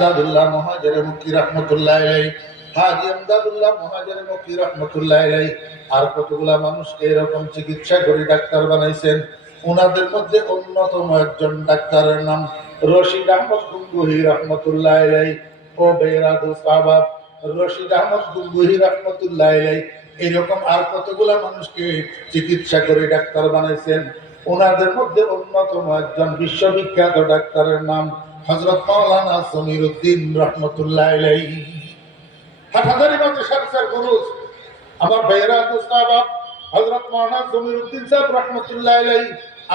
আমদাদুল্লাহ মহাজের মুক্তি রহমতুল্লাহ হাজি আমদাদুল্লাহ মহাজের মুক্তি রহমতুল্লাহ আর কতগুলা মানুষকে এরকম চিকিৎসা করে ডাক্তার বানাইছেন? ওনাদের মধ্যে অন্যতম একজন ডাক্তারের নাম রশিদ আহমদ গুঙ্গুহি রহমতুল্লাহ ও বেরাদু সাবাব রশিদ আহমদ গুঙ্গুহি রহমতুল্লাহ এরকম আর কতগুলা মানুষকে চিকিৎসা করে ডাক্তার বানাইছেন? ওনাদের মধ্যে অন্যতম একজন বিশ্ববিখ্যাত ডাক্তারের নাম হজরত মাওলানা সমীর উদ্দিন রহমতুল্লাহ হাটহাজারি মাঝে সারসার গুরুজ আমার বেহরা দুস্তাবাব হজরত মাওলানা সমীর উদ্দিন সাহেব রহমতুল্লাহ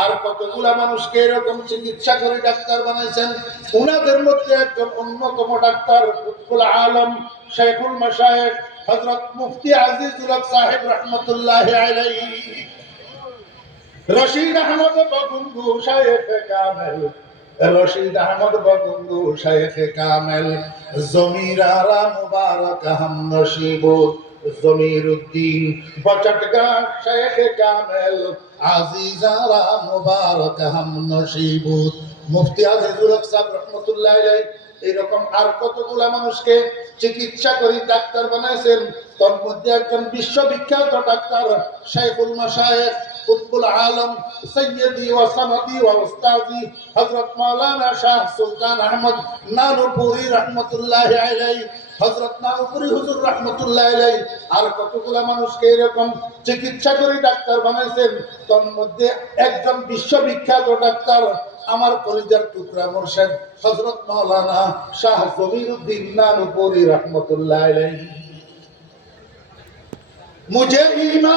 আর কতগুলা মানুষকে এরকম চিকিৎসা করে ডাক্তার বানাইছেন? ওনাদের মধ্যে একজন অন্যতম ডাক্তার, কুতুবুল আলম শেখুল মাসায়েক হজরত মুফতি আজিজুল সাহেব রহমতুল্লাহ আলাই রশিদ আহমদ বগুন্দু শায়েখ কামেল রশিদ আহমদ বগুন্দু শায়েখ কামেল জমিরারা মুবারক হাম নসিব, জমির উদ্দিন বচটগা শেখ কামেল আজিজারা মুবারক হাম নসিব। মুফতি আজিজুল হক সাহেব রহমতুল্লাহ এরকম আর কতগুলা মানুষকে চিকিৎসা করে ডাক্তার বানাইছেন তোর মধ্যে একজন বিশ্ববিখ্যাত ডাক্তার শেখুল মাসায়েখ কুতুবুল আলম সৈয়দি ওয়া সামাদি ওয়া উস্তাদি হযরত মাওলানা শাহ সুলতান আহমদ নানুপুরি রহমতুল্লাহ আলাইহি। হযরত নানুপুরি হুজুর রহমতুল্লাহ আলাইহি। আর কতগুলা মানুষকে এরকম চিকিৎসা করে ডাক্তার বানাইছেন তোর মধ্যে একজন বিশ্ববিখ্যাত ডাক্তার আমার কলিজার টুকরা মোর্শেদ, হযরত মাওলানা শাহ জমিরুদ্দিন নানুপুরি রহমতুল্লাহ আলাইহি। মুঝে ইমা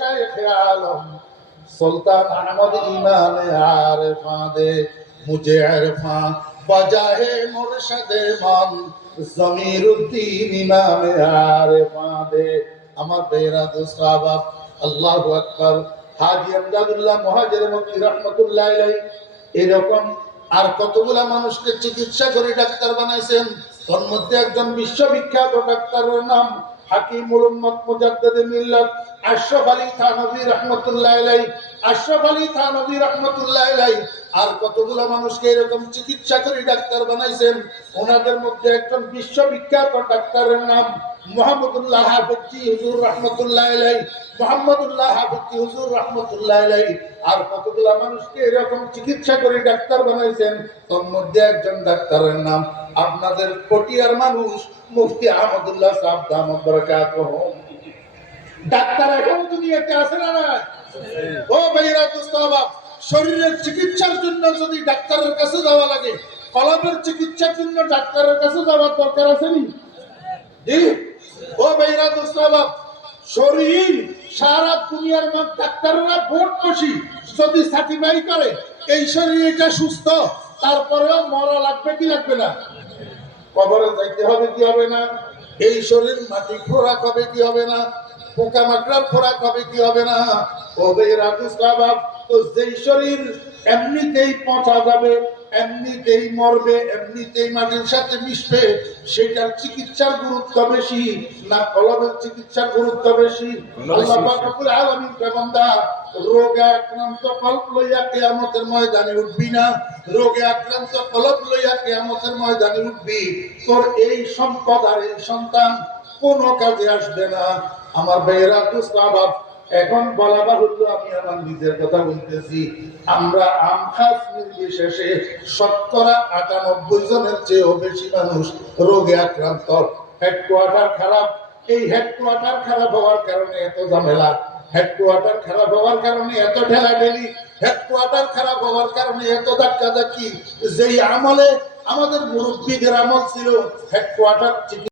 শেখ আলম, সুলতান আহমদ আর ফাঁদে মুঝে আর জমির উদ্দিন আর ফাঁদে আমার আল্লাহ আকবর, হাজি আমদাদুল্লাহ মহাজের মকি রহমতুল্লাহ এরকম আর কতগুলা মানুষকে চিকিৎসা করে ডাক্তার বানাইছেন? তোর মধ্যে একজন বিশ্ববিখ্যাত ডাক্তারের নাম হাকিমুল উম্মত মুজাদ্দিদ মিল্লাত আশরাফ আলী থানভী রাহমাতুল্লাহ আলাই আশরাফ আলী থানভী রাহমাতুল্লাহ আলাই আর কতগুলো মানুষকে এরকম চিকিৎসা করে ডাক্তার বানাইছেন? ওনাদের মধ্যে একজন বিশ্ববিখ্যাত ডাক্তারের নাম মোহাম্মদুল্লাহ হাফিজি হুজুর রহমতুল্লাহ আলাইহি। মোহাম্মদুল্লাহ হাফিজি হুজুর রহমতুল্লাহ আলাইহি। আর কতগুলো মানুষকে এরকম চিকিৎসা করে ডাক্তার বানাইছেন, তোর মধ্যে একজন ডাক্তারের নাম আপনাদের পটিয়ার মানুষ, মুফতি আহমদুল্লাহ সাহেব দামদ বরকাতুহুম ডাক্তার এখন দুনিয়াতে আছে না না ও ভাইরা দোস্তাবা শরীরের চিকিৎসার জন্য যদি ডাক্তারের কাছে যাওয়া লাগে কলমের চিকিৎসার জন্য ডাক্তারের কাছে যাওয়ার দরকার আছে নি? ও ভাইরা দোস্তাবা শরীর সারা দুনিয়ার মধ্যে ডাক্তাররা ভোট বসি। যদি সার্টিফাই করে, এই শরীর এটা সুস্থ, তারপরেও মরা লাগবে কি লাগবে না? কবরে যাইতে হবে কি হবে না? এই শরীর মাটি খোরাক হবে কি হবে না? পোকা মাকড়ার খোরাক হবে কি হবে না? ও বেরা দুষ্টাবাব তো যেই শরীর এমনিতেই পচা যাবে এমনিতেই মরবে এমনিতেই মাটির সাথে মিশবে সেটার চিকিৎসার গুরুত্ব বেশি না কলমের চিকিৎসার গুরুত্ব বেশি? রোগে আক্রান্ত কল্প লইয়া কিয়ামতের ময়দানে উঠবি না। রোগে আক্রান্ত কলব লইয়া কিয়ামতের ময়দানে উঠবি। তোর এই সম্পদ আর এই সন্তান কোনো কাজে আসবে না। আমার বেয়েরা দুস্তাবাব এখন বলা বাহুল্য আমি আমার নিজের কথা বলতেছি। আমরা আমখাস নির্বিশেষে শতকরা আটানব্বই জনের চেয়েও বেশি মানুষ রোগে আক্রান্ত। হেডকোয়ার্টার খারাপ। এই হেডকোয়ার্টার খারাপ হওয়ার কারণে এত ঝামেলা। হেডকোয়ার্টার খারাপ হওয়ার কারণে এত ঠেলাঠেলি। হেডকোয়ার্টার খারাপ হওয়ার কারণে এত ধাক্কা ধাক্কি যেই আমলে আমাদের মুরব্বীদের আমল ছিল হেডকোয়ার্টার